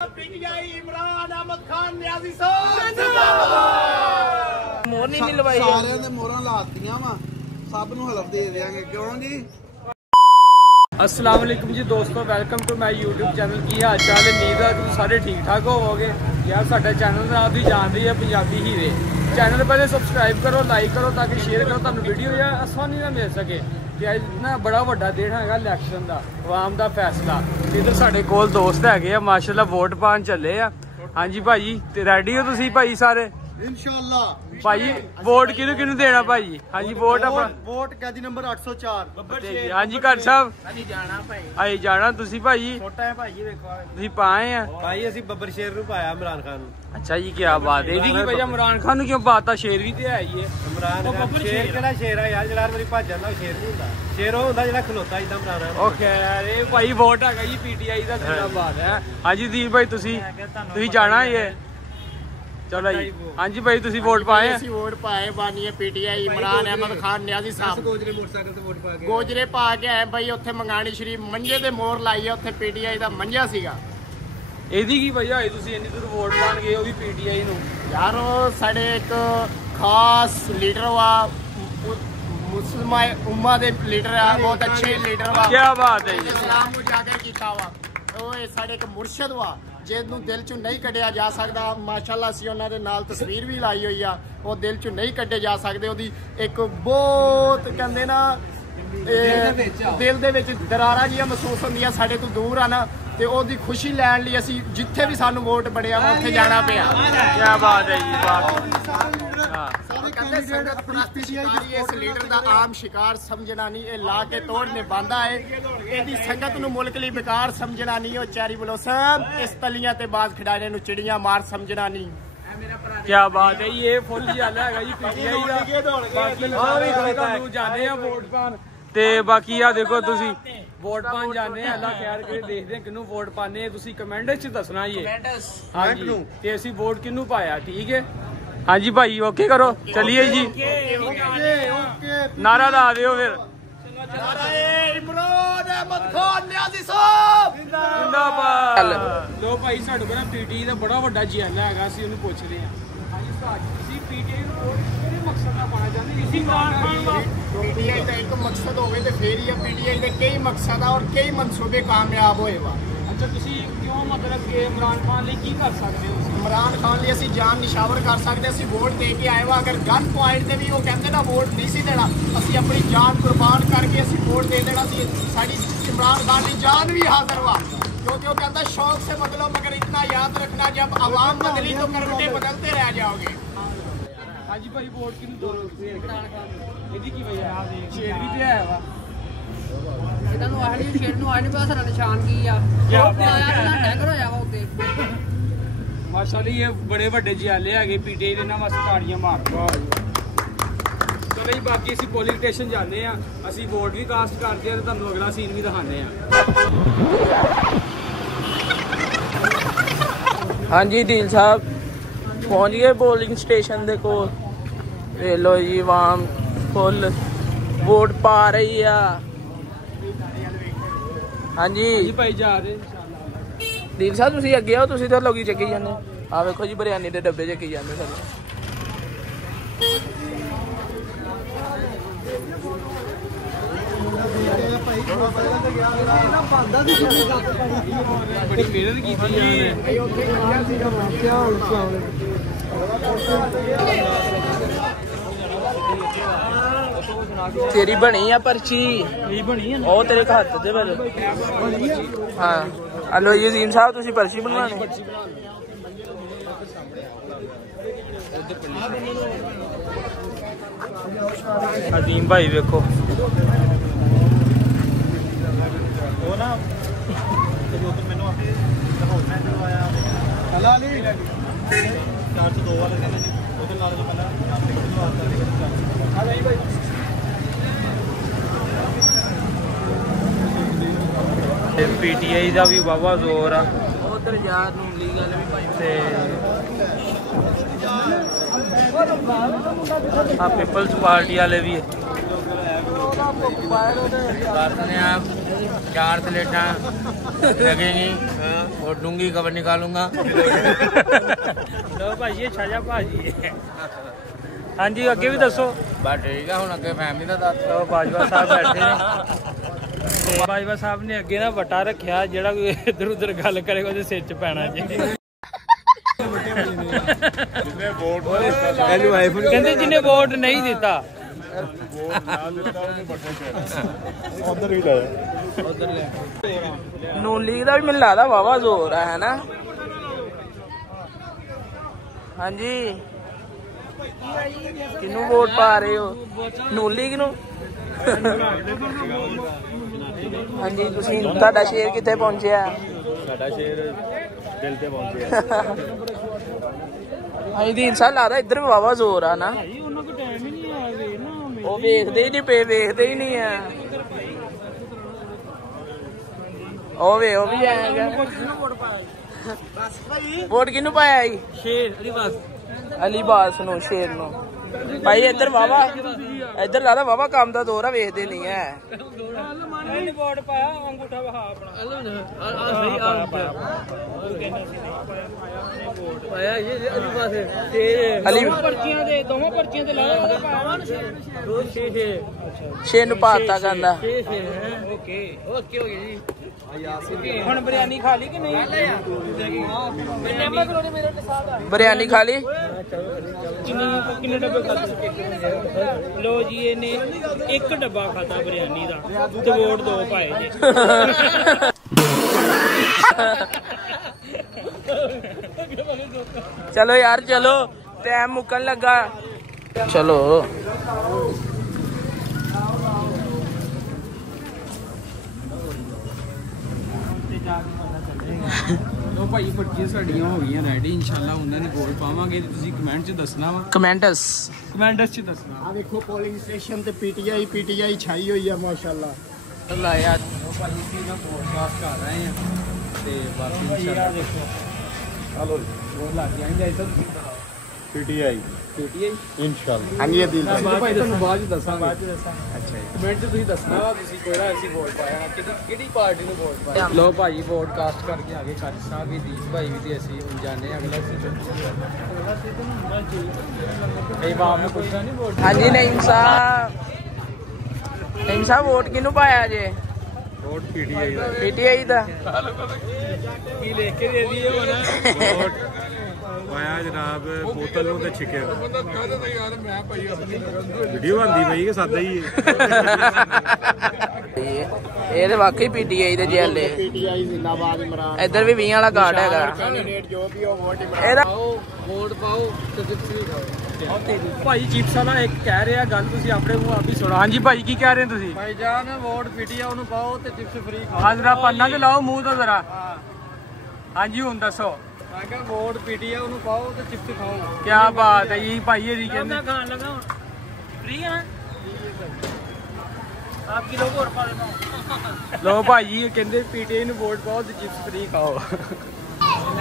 इमरान अहमद खान न्याजी साहब मोर नहीं मिलवाई सारे ने मोहरां लातियां वा सब नु हलफ दे देंगे क्यों जी। अस्सलाम वालेकुम जी दोस्तों, welcome to my YouTube channel. की हाल चाल है? उम्मीद है तुम सारे ठीक ठाक होवोगे यार। साडा चैनल ना तुसीं जानदे है पंजाबी हीरे। चैनल पहले सबसक्राइब करो, लाइक करो ताकि शेयर करो, तुहानू वीडियो या आसानी नाल मिल सके। कि ना बड़ा वड्डा दिन है इलैक्शन का, आवाम का फैसला। इधर साढ़े कोल दोस्त है माशाल्लाह वोट पान चले आ। हाँ जी भाई, रेडी हो तुसी भाई सारे? इंशाल्लाह भाई वोट किनू किनू देना भाई? हाँ जी वोट वोट कैदी नंबर 804। हाँ जी घर साहब आई जाना तुसी भाई? छोटा है भाई देखो तुसी पाए हैं भाई ਅਸੀਂ ਬੱਬਰ ਸ਼ੇਰ ਨੂੰ ਪਾਇਆ इमरान खान। अच्छा जी क्या बात है की भैया इमरान खान क्यों पाता? शेर भी तो है ही इमरान खान शेर ਕਿਹੜਾ ਸ਼ੇਰ ਆ यार, ਜਿਹੜਾ ਮੇਰੀ ਭੱਜ ਜਾਂਦਾ ਉਹ ਸ਼ੇਰ ਨਹੀਂ ਹੁੰਦਾ। ਸ਼ੇਰ ਉਹ ਹੁੰਦਾ ਜਿਹੜਾ ਖਲੋਤਾ ਇਦਾਂ ਇਮਰਾਨ ਖਾਨ। ओके अरे भाई वोट है जी पीटीआई का जिंदाबाद है। हाँ जी दीप भाई तुसी जाना है? चलो जी हाँ जी भाई तुसी वोट पाए? ਅਸੀਂ ਵੋਟ ਪਾਏ ਬਾਨੀ ਹੈ ਪੀਟੀਆਈ ਇਮਰਾਨ ਅਹਿਮਦ ਖਾਨ ਨਿਆਜ਼ੀ ਸਾਹਿਬ। ਗੋਜਰੇ ਮੋਟਰਸਾਈਕਲ ਤੇ ਵੋਟ ਪਾ ਕੇ ਗੋਜਰੇ ਪਾ ਕੇ ਆਏ ਭਾਈ। ਉੱਥੇ ਮੰਗਾਣੀ ਸ਼ਰੀਫ ਮੰਜੇ ਤੇ ਮੋਹਰ ਲਾਈ ਹੈ, ਉੱਥੇ ਪੀਟੀਆਈ ਦਾ ਮੰਜਾ ਸੀਗਾ। ਇਹਦੀ ਕੀ ਵਜ੍ਹਾ ਹੋਈ ਤੁਸੀਂ ਇੰਨੀ ਦੂਰ ਵੋਟ ਪਾਣ ਗਏ ਉਹ ਵੀ ਪੀਟੀਆਈ ਨੂੰ? ਯਾਰ ਉਹ ਸਾਡੇ ਇੱਕ ਖਾਸ ਲੀਡਰ ਵਾ, ਮੁਸਲਮਾਨ ਉਮਾ ਦੇ ਲੀਡਰ ਆ, ਬਹੁਤ ਅੱਛੇ ਲੀਡਰ ਵਾ। ਕੀ ਬਾਤ ਹੈ ਜੀ, ਇਸਲਾਮ ਨੂੰ ਜਾਗਰ ਕੀਤਾ ਵਾ। ਉਹ ਸਾਡੇ ਇੱਕ ਮੁਰਸ਼ਿਦ ਵਾ ਜਿਹਨੂੰ ਦਿਲ ਚੋਂ ਨਹੀਂ ਕੱਢਿਆ ਜਾ ਸਕਦਾ। ਮਾਸ਼ਾਅੱਲਾ ਅਸੀਂ ਉਹਨਾਂ ਦੇ ਨਾਲ ਤਸਵੀਰ ਵੀ ਲਾਈ ਹੋਈ ਆ। ਉਹ ਦਿਲ ਚੋਂ ਨਹੀਂ ਕੱਢੇ ਜਾ ਸਕਦੇ। ਉਹਦੀ ਇੱਕ ਬਹੁਤ ਕਹਿੰਦੇ ਨਾ ਦਿਲ ਦੇ ਵਿੱਚ ਦਰਾਰਾਂ ਜਿਹੀਆਂ ਮਹਿਸੂਸ ਹੁੰਦੀਆਂ ਸਾਡੇ ਤੋਂ ਦੂਰ ਆ ਨਾ, ਤੇ ਉਹਦੀ ਖੁਸ਼ੀ ਲੈਣ ਲਈ ਅਸੀਂ ਜਿੱਥੇ ਵੀ ਸਾਨੂੰ ਵੋਟ ਬਣਿਆ ਵਾ ਉੱਥੇ ਜਾਣਾ ਪਿਆ। ਕੀ ਬਾਤ ਹੈ ਜੀ, ਇਸ ਲੀਡਰ ਦਾ ਆਮ ਸ਼ਿਕਾਰ ਸਮਝਣਾ ਨਹੀਂ, ਇਹ ਲਾ ਕੇ ਤੋੜ ਨਿਭਾਉਂਦਾ ਹੈ। ਇਹਦੀ ਸੰਗਤ ਨੂੰ ਮੁਲਕ ਲਈ ਬੇਕਾਰ ਸਮਝਣਾ ਨਹੀਂ। ਉਹ ਚੈਰੀ ਬਲੋਸਮ ਇਸ ਤਲੀਆਂ ਤੇ ਬਾਜ਼ ਖਿਡਾਰੇ ਨੂੰ ਚਿੜੀਆਂ ਮਾਰ ਸਮਝਣਾ ਨਹੀਂ। क्या बात है, ये फुल जल है जी पीटीआई दा। बाकी जाने हैं वोट पान ते बाकी आ देखो तुसी वोट पान जाने हैं। अल्लाह खैर करे, देखते हैं किनू वोट पाने। तुसी कमेंट च दसना ये हाँ जी ते असी वोट किनू पाया। ठीक है हाँ जी भाई ओके करो, चलिए जी नारा ला दियो फिर। इमरान अहमद खान न्याजी साहब जिंदाबाद। लो भाई साडे कोल पीटीआई दा बड़ा वड्डा जिला हैगा, ਅਸੀਂ ਉਹਨੂੰ ਪੁੱਛਦੇ ਆ। ਹਾਂਜੀ ਉਸਤਾਦ ਤੁਸੀਂ ਪੀटीआई ਨੂੰ ਵੋਟ ਕਿਹੜੇ ਮਕਸਦ ਨਾਲ ਪਾਣਾ ਚਾਹੁੰਦੇ? ਇਮਰਾਨ ਖਾਨ ਦਾ ਪੀटीआई ਦਾ ਇੱਕ ਮਕਸਦ ਹੋਵੇ ਤੇ ਫੇਰ ਹੀ ਆ। ਪੀटीआई ਦੇ ਕਈ ਮਕਸਦ ਆ ਔਰ ਕਈ ਮਨਸੂਬੇ ਕਾਮਯਾਬ ਹੋਏ ਵਾ। ਅੱਛਾ ਤੁਸੀਂ ਕਿਉਂ ਮਤਲਬ ਕਿ ਇਮਰਾਨ ਖਾਨ ਲਈ ਕੀ ਕਰ ਸਕਦੇ ਹੋ? ਇਮਰਾਨ ਖਾਨ ਲਈ ਅਸੀਂ ਜਾਨ ਨਿਸ਼ਾਵਰ ਕਰ ਸਕਦੇ। ਅਸੀਂ ਵੋਟ ਦੇ ਕੇ ਆਏ ਵਾ। ਅਗਰ ਗਨ ਪੁਆਇੰਟ ਤੇ ਵੀ ਉਹ ਕਹਿੰਦੇ ਨਾ ਵੋਟ ਨਹੀਂ ਸੀ ਦੇਣਾ, ਅਸੀਂ ਆਪਣੀ ਜਾਨ ਕੁਰਬਾਨ ਕਰਕੇ ਅਸੀਂ ਵੋਟ ਦੇ ਦੇਣਾ ਸੀ। ਸਾਡੀ ਇਮਰਾਨ ਖਾਨ ਦੀ ਜਾਨ ਵੀ ਹਾਜ਼ਰ ਵਾ, क्योंकि वो कहता शौक से बदलो मगर इतना याद रखना जब आवाम बदली तो करवटें बदलते रह जाओगे। हाँ जी भाई वोट किन दो ਇਹਦੀ ਕੀ ਵਜ੍ਹਾ ਹੈ? ਸ਼ੇਰ ਵੀ ਤੇ ਆਇਆ ਵਾ। ਇਹਨਾਂ ਨੂੰ ਆਹੜੀ ਸ਼ੇਰ ਨੂੰ ਆਹੜੀ ਪਤਾ ਸਾਡਾ ਨਿਸ਼ਾਨ ਕੀ ਆ। ਉਹ ਪਿਆਇਆ ਨਾ ਟੈਂਕਰ ਹੋਇਆ ਵਾ ਉੱਤੇ। ਮਾਸ਼ਾਅੱਲਾ ਇਹ ਬੜੇ ਵੱਡੇ ਜਿਆਲੇ ਹੈਗੇ ਪੀਟੀਆਈ ਦੇ ਨਾਲ ਵਾਸਤੇ ਤਾੜੀਆਂ ਮਾਰਦਾ। ਚਲੋ ਜੀ ਬਾਕੀ ਅਸੀਂ ਪੋਲਿੰਗ ਸਟੇਸ਼ਨ ਜਾਂਦੇ ਆ, ਅਸੀਂ ਵੋਟ ਵੀ ਕਾਸਟ ਕਰਦੇ ਆ ਤੇ ਤੁਹਾਨੂੰ ਅਗਲਾ ਸੀਨ ਵੀ ਦਿਖਾਉਂਦੇ ਆ। हाँ जी ढील साहब पहुंच गए पोलिंग स्टेशन दे कोल। ले लो जी आवाम फुल वोट पा रही है। हाँ जी भाई जा रहे इंशाल्लाह। ढील साहब तुसी अगे आओ, तुसी तो लोग चकी जाने। आ देखो जी बिरयानी के डब्बे चकी जाने सारे। बड़ी मेहनत की तेरी बनी है पर्ची बनी है ओ तेरे हाथ दे पर। हाँ हेलो जी दीन साहब तुसी पर्ची बनवानी? अदीम भाई देखो पीटीआई का भी वाहवा जोर आ। उधर यार नूली गल भी भाई पीपल्स पार्टी वाले भी आप 4 स्लेटा लगेंगी और डूंगी कवर निकालूंगा। लो भाई ये छाजा भाजी। हाँ जी अगे भी दसो। बस ठीक है हुण अगे फैमिली दा दस। बाजवा साहब बैठे ने। बाजवा साहब ने अगे ना वटा रखा जेड़ा कोई इधर उधर गल करे ओदे सिर च पैना जी। कहते जिन्हें वोट नहीं दिता नून लीग का भी मैंने लगता वावा जोर है ना। हाँ जी किनू वोट पा रहे हो? नून लीग नू। हाँ जी तुहाडा शेर कित्थे पहुंचिया? साडा शेर दिल ते पहुंचे। हाँ जी इंसान लगता इधर वावा जोर है ना। वो वेखते ही नहीं पे, वेखते ही नहीं है। वो भी आएगा। वोट किनू पाया? शेर अलीबास नो शेर नो। भाई इधर वावा इधर ज्यादा वावा काम का दौर है, वेखते नहीं है। वोट पाया अंगूठा वहा अपना पाया ये अलीबास अली पर्चियां दे दोवां पर्चियां ते ला दो शेर नु पाता कहंदा। ओके ओके हो गया जी। ਹੁਣ ਬਿਰਿਆਨੀ ਖਾ ਲਈ ਕਿ ਨਹੀਂ? बिरयानी खा ली? ਕਿੰਨੇ ਡੱਬੇ ਖਾਦੇ? ਲੋ ਜੀ ਇਹਨੇ ਇੱਕ ਡੱਬਾ ਖਾਦਾ ਬਿਰਿਆਨੀ ਦਾ ਤੇ ਵੋਟ ਦੋ ਪਾਏ ਜੀ। चलो यार चलो टाइम मुकन लगा। चलो ਲੋ ਭਾਈ ਪਰਚੀਆਂ ਸਾਡੀਆਂ ਹੋ ਗਈਆਂ ਰੈਡੀ। ਇਨਸ਼ਾਅੱਲਾ ਉਹਨਾਂ ਦੀ ਵੋਟ ਪਾਵਾਂਗੇ ਤੇ ਤੁਸੀਂ ਕਮੈਂਟ 'ਚ ਦੱਸਣਾ ਵਾ। कमेंटस 'ਚ ਦੱਸਣਾ। ਆ ਵੇਖੋ ਪੋਲਿੰਗ ਸਟੇਸ਼ਨ ਤੇ ਪੀਟੀਆਈ ਛਾਈ ਹੋਈ ਆ ਮਾਸ਼ਾਅੱਲਾ। अल्लाह यार ਭਾਈ ਅਸੀਂ ਨਾ ਪੋਡਕਾਸਟ ਕਰ ਰਹੇ ਆ ਤੇ ਬਾਕੀ ਇਨਸ਼ਾਅੱਲਾ ਦੇਖੋ ਹਲੋ ਵੋਟ ਲੱਗ ਜਾਣਗੇ। ਇੱਥੇ ਤੁਸੀਂ ਦਿਖਾਓ पीटीआई ਪੀਟੀਆਈ इंशाल्लाह। ਹਾਂਜੀ ਦਿਲ ਭਾਈ ਤੁਹਾਨੂੰ ਬਾਅਦ 'ਚ ਦੱਸਾਂਗੇ। ਅੱਛਾ ਜੀ ਕਮੈਂਟ 'ਚ ਤੁਸੀਂ ਦੱਸਣਾ ਵਾ ਤੁਸੀਂ ਕੋਈ ਨਾ ਅਸੀਂ ਵੋਟ ਪਾਇਆ ਕਿਹੜੀ ਪਾਰਟੀ ਨੂੰ ਵੋਟ ਪਾਇਆ। ਲੋ ਭਾਈ ਪੋਡਕਾਸਟ ਕਰਕੇ ਆ ਗਏ ਕਾਜੀ ਸਾਹਿਬ ਵੀ ਦੀਪ ਭਾਈ ਵੀ ਤੇ ਅਸੀਂ ਹੁਣ ਜਾਣੇ ਅਗਲਾ ਸੀਜ਼ਨ। ਇਹ ਬਾਪ ਨੂੰ ਪੁੱਛਣਾ ਨਹੀਂ ਵੋਟ। हाँ जी नईम साहब वोट किनू पाया जे? वोट पीटीआई पीटीआई दा। ਕੀ ਲਿਖ ਕੇ ਦੇ ਦਈਏ ਹੁਣ? वोट पाया जनाब बोतल नु ते छिके वीडियो आंदी पई कि सादा ही ये ते वाकई पीटीआई दे जेले। ਪੀਟੀਆਈ ਜ਼ਿੰਦਾਬਾਦ ਇਮਰਾਨ। इधर भी 20 वाला कार्ड हैगा। ਕੈਂਡੀਡੇਟ ਜੋ ਵੀ ਹੋ ਵੋਟ ਇਮਰਾਨ। ਇਹਦਾ ਵੋਟ ਪਾਓ ਤੇ ਚਿਪਸ ਵੀ ਖਾਓ। ਭਾਈ ਚਿਪਸ ਵਾਲਾ ਇੱਕ ਕਹਿ ਰਿਹਾ ਗੱਲ ਤੁਸੀਂ ਆਪਣੇ ਮੂੰਹ ਆਪ ਹੀ ਸੁਣੋ। ਹਾਂਜੀ ਭਾਈ ਕੀ ਕਹਿ ਰਹੇ ਹੋ ਤੁਸੀਂ? ਭਾਈ ਜਾਨ ਵੋਟ ਪੀਟੀਆਈ ਨੂੰ ਪਾਓ ਤੇ ਚਿਪਸ ਫ੍ਰੀ ਖਾਓ। ਹਾਂ ਜਰਾ ਪੰਨਾ ਤੇ ਲਾਓ ਮੂੰਹ ਤੋਂ ਜਰਾ। ਹਾਂਜੀ ਹੁਣ ਦੱਸੋ। ਮੈਂ ਕਿਹਾ ਵੋਟ ਪੀਟੀਆਈ ਨੂੰ ਪਾਓ ਤੇ ਚਿਪਸ ਖਾਓ। ਕੀ ਬਾਤ ਹੈ ਜੀ ਭਾਈ ਇਹ ਕਹਿੰਦੇ ਮੈਂ ਖਾਣ ਲੱਗਾ ਹੁਣ ਫ੍ਰੀ ਆ ਆਪ ਕਿਲੋ ਹੋਰ ਪਾ ਦੇਣਾ। ਲੋ ਭਾਈ ਇਹ ਕਹਿੰਦੇ ਪੀਟੀਆਈ ਨੂੰ ਵੋਟ ਪਾਓ ਤੇ ਚਿਪਸ ਫ੍ਰੀ ਖਾਓ।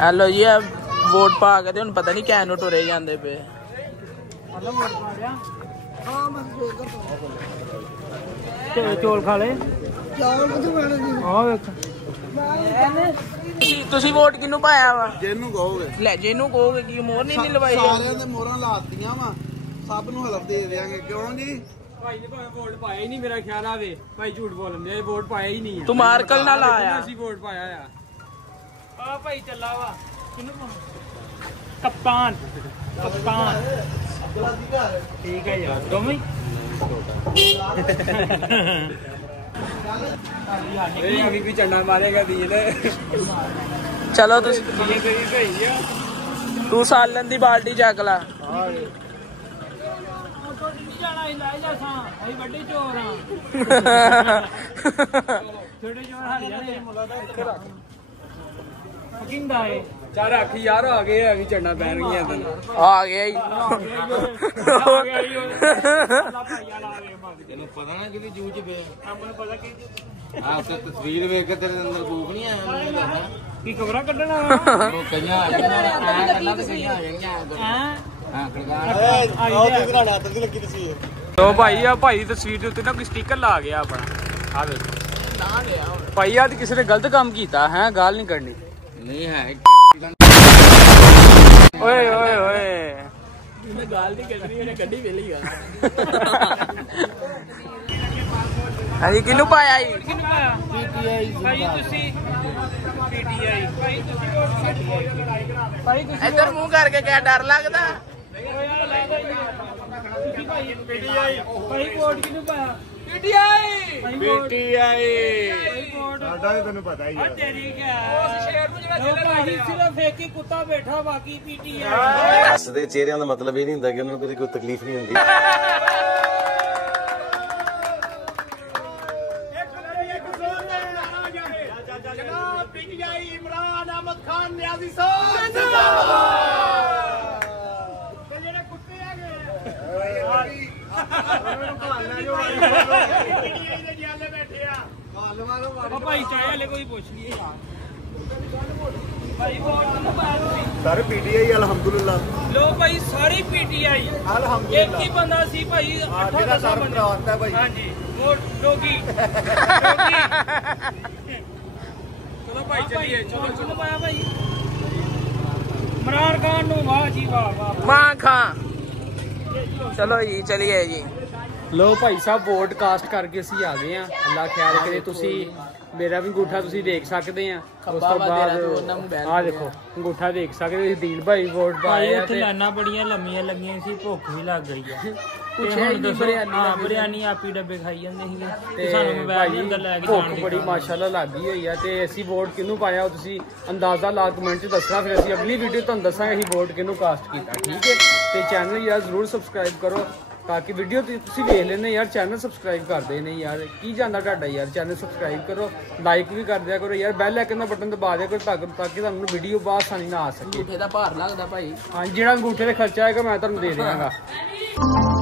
हेलो जी अब वोट पा के ते हुन पता नहीं कैन टुरे जांदे पे। ਚੌਲ ਖਾ ਲੈ ਤੁਸੀਂ ਵੋਟ ਕਿਹਨੂੰ ਪਾਇਆ ਵਾ? ਜਿਹਨੂੰ ਕਹੋਗੇ ਲੈ ਜਿਹਨੂੰ ਕਹੋਗੇ ਕੀ ਮੋਹਰ ਨਹੀਂ ਲਵਾਈ? ਸਾਰਿਆਂ ਦੇ ਮੋਹਰਾਂ ਲਾਤੀਆਂ ਵਾ, ਸਭ ਨੂੰ ਹਲਫ ਦੇ ਦੇਵਾਂਗੇ। ਕਿਉਂ ਜੀ? ਭਾਈ ਨੇ ਭਾਵੇਂ ਵੋਟ ਪਾਇਆ ਹੀ ਨਹੀਂ ਮੇਰਾ ਖਿਆਲ ਆਵੇ। ਭਾਈ ਝੂਠ ਬੋਲਦੇ ਆ ਵੋਟ ਪਾਇਆ ਹੀ ਨਹੀਂ ਆ। ਤੂੰ ਮਾਰਕਲ ਨਾਲ ਆਇਆ। ਅਸੀਂ ਵੋਟ ਪਾਇਆ ਆ। ਆ ਭਾਈ ਚੱਲਾ ਵਾ ਕਿਹਨੂੰ ਕਪਤਾਨ ਠੀਕ ਹੈ ਯਾਰ ਦੋਵੇਂ ਇਹ ਅਭੀ ਵੀ ਚੰਡਾ ਮਾਰੇਗਾ ਦੀਨ। चलो तू ਇਹ ਤੇਰੀ ਸਹੀ ਆ। तू सालन दी बाल्टी चक ला। ਵੱਡੇ ਚੋਰ ਆ ਛੋਟੇ ਚੋਰ ਹਟ ਜਾਣੇ ਇੱਥੇ ਰੱਖ ਕਿੰਦਾ ਏ ਚਾਰ ਰੱਖ ਯਾਰ ਆ ਗਏ ਆ ਵੀ ਚੰਡਾ ਪੈਣ ਗਈਆਂ ਤੈਨੂੰ आ गया ही। ਤੈਨੂੰ ਪਤਾ ਨਾ ਕਿ ਜੂਝ ਪਿਆ ਆਪਾਂ ਨੂੰ ਪਤਾ ਕਿ ਆ ਤੇ ਤਸਵੀਰ ਵੇਖ ਕੇ ਤੇਰੇ ਅੰਦਰ ਭੂਖ ਨਹੀਂ ਆਇਆ ਮੈਨੂੰ ਦੱਸਦਾ ਕੀ ਖਬਰਾਂ ਕੱਢਣਾ ਉਹ ਕਈਆਂ ਆ ਗਈਆਂ ਆ ਗੱਲਾਂ ਤੇ ਕਈਆਂ ਆ ਜਾਣਗੀਆਂ ਹਾਂ ਖੜਗਾ ਲੋ ਭਾਈ ਆ ਭਾਈ ਤਸਵੀਰ ਦੇ ਉੱਤੇ ਨਾ ਕੋਈ ਸਟicker ਲਾ ਗਿਆ ਆਪਣਾ ਆ ਵੇਖੋ ना गया ਭਾਈ ਆ ਤੇ ਕਿਸੇ ਨੇ ਗਲਤ ਕੰਮ ਕੀਤਾ ਹੈ ਗੱਲ ਨਹੀਂ ਕਰਨੀ ਨਹੀਂ ਹੈ ਓਏ ਓਏ ਓਏ ਇਹਨੇ ਗਾਲ ਨਹੀਂ ਕੱਢਣੀ ਇਹਨੇ ਗੱਡੀ ਵੇਲੀ ਆ ਹਾਂਜੀ ਕਿਹਨੂੰ ਪਾਇਆ ਜੀ ਕਿਹਨੂੰ ਪਾਇਆ ਪੀਟੀਆਈ ਭਾਈ ਤੁਸੀਂ ਪੀਟੀਆਈ ਭਾਈ ਤੁਸੀਂ ਭਾਈ ਤੁਸੀਂ ਇੱਧਰ ਮੂੰਹ ਕਰਕੇ ਕਿਆ ਡਰ ਲੱਗਦਾ ਪੀਟੀਆਈ ਭਾਈ ਕੋਟ ਕਿਹਨੂੰ ਪਾਇਆ ਪੀਟੀਆਈ ਸਾਡਾ ਵੀ ਤੈਨੂੰ ਪਤਾ ਹੀ ਆ ਤੇਰੀ ਕਿਆ ਉਸ ਸ਼ੇਰ ਨੂੰ ਜਿਹੜਾ ਭਾਈ ਸਿਰਫ ਇੱਕ ਹੀ ਕੁੱਤਾ ਬੈਠਾ ਬਾਕੀ ਪੀਟੀਆਈ ਹੱਸਦੇ ਚਿਹਰਿਆਂ ਦਾ ਮਤਲਬ ਇਹ ਨਹੀਂ ਹੁੰਦਾ ਕਿ ਉਹਨਾਂ ਨੂੰ ਕਦੇ ਕੋਈ ਤਕਲੀਫ ਨਹੀਂ ਹੁੰਦੀ ਜਨਾਬ ਪੀਟੀਆਈ ਇਮਰਾਨ ਅਹਿਮਦ ਖਾਨ ਨਿਆਜ਼ੀ ਸਾਹਿਬ ਜਿੰਦਾਬਾਦ ਤੇ ਜਿਹੜੇ ਕੁੱਤੇ ਹੈਗੇ ਪੀਟੀਆਈ ਦੇ ਜਿਆਲੇ ਬੈਠੇ ਆ ਉਹ ਭਾਈ ਚਾਹੇ ਹਲੇ ਕੋਈ ਪੁੱਛ ਲਈਏ ਭਾਈ ਵੋਟ ਕਿਹਨੂੰ ਪਾਇਆ ਤੁਸੀਂ ਸਰ ਪੀਟੀਆਈ ਅਲਹਮਦੁਲਿਲਾ ਲੋ ਭਾਈ ਸਾਰੀ ਪੀਟੀਆਈ ਅਲਹਮਦੁਲਿਲਾ ਇੱਕ ਹੀ ਬੰਦਾ ਸੀ ਭਾਈ 8-10 ਬੰਦੇ ਕਰਾਤਾ ਭਾਈ ਹਾਂਜੀ ਵੋਟ ਡੋਗੀ ਚਲੋ ਭਾਈ ਚੱਲੀਏ ਚਲੋ ਕਿਹਨੂੰ ਪਾਇਆ ਭਾਈ ਇਮਰਾਨ ਖਾਨ ਨੂੰ ਵਾਹ ਜੀ ਵਾਹ ਵਾਹ ਮਾਂ ਖਾਂ ਚਲੋ ਜੀ ਚਲੀਏ ਜੀ ਲੋ ਭਾਈ ਸਾਹਿਬ ਵੋਟ ਕਾਸਟ ਕਰਕੇ ਅਸੀਂ ਆ ਗਏ ਆ ਅੱਲਾ ਖਿਆਲ ਕਰੇ ਤੁਸੀਂ ਮੇਰਾ ਵੀ ਅੰਗੂਠਾ ਤੁਸੀਂ ਦੇਖ ਸਕਦੇ ਆ ਉਸ ਤੋਂ ਬਾਅਦ ਆ ਦੇਖੋ ਅੰਗੂਠਾ ਦੇਖ ਸਕਦੇ ਦੀਨ ਭਾਈ ਵੋਟ ਪਾਏ ਆ ਤੇ ਲਾਈਨਾਂ ਬੜੀਆਂ ਲੰਮੀਆਂ ਲੱਗੀਆਂ ਸੀ ਭੁੱਖ ਵੀ ਲੱਗ ਗਈ ਆ ਬਿਰਿਆਨੀ ਆਪੀ ਡੱਬੇ ਖਾਈ ਜਾਂਦੇ ਸੀਗੇ ਤੇ ਸਾਨੂੰ ਮੋਬਾਈਲ ਦੇ ਅੰਦਰ ਲੈ ਕੇ ਜਾਣ ਦੀ ਬੜੀ ਮਾਸ਼ਾਅੱਲਾ ਲੱਗੀ ਹੋਈ ਆ ਤੇ ਅਸੀਂ ਵੋਟ ਕਿਹਨੂੰ ਪਾਇਆ ਉਹ ਤੁਸੀਂ ਅੰਦਾਜ਼ਾ ਲਾ ਕਮੈਂਟ 'ਚ ਦੱਸਣਾ ਫਿਰ ਅਸੀਂ ਅਗਲੀ ਵੀਡੀਓ ਤੁਹਾਨੂੰ ਦੱਸਾਂਗੇ ਅਸੀਂ ਵੋਟ ਕਿਹਨੂੰ ਕਾਸਟ ਕੀਤਾ ਠੀਕ ਹੈ ਤੇ ਚੈਨਲ ਯਾਰ ਜ਼ਰੂਰ ਸਬਸਕ੍ਰਾਈਬ ਕਰੋ ताकि वीडियो तुसी देख लेने यार चैनल सबसक्राइब कर देने यार की जाना तुहाडा यार चैनल सबसक्राइब करो लाइक भी कर दिया करो यार बैल आइकन दा बटन दबा दिया करो ताकि तुहानू वीडियो बहुत आसानी ना आ सके अंगूठे दा भार लगदा भाई हां जेड़ा अंगूठे ते खर्चा आएगा मैं तुहानू दे देवांगा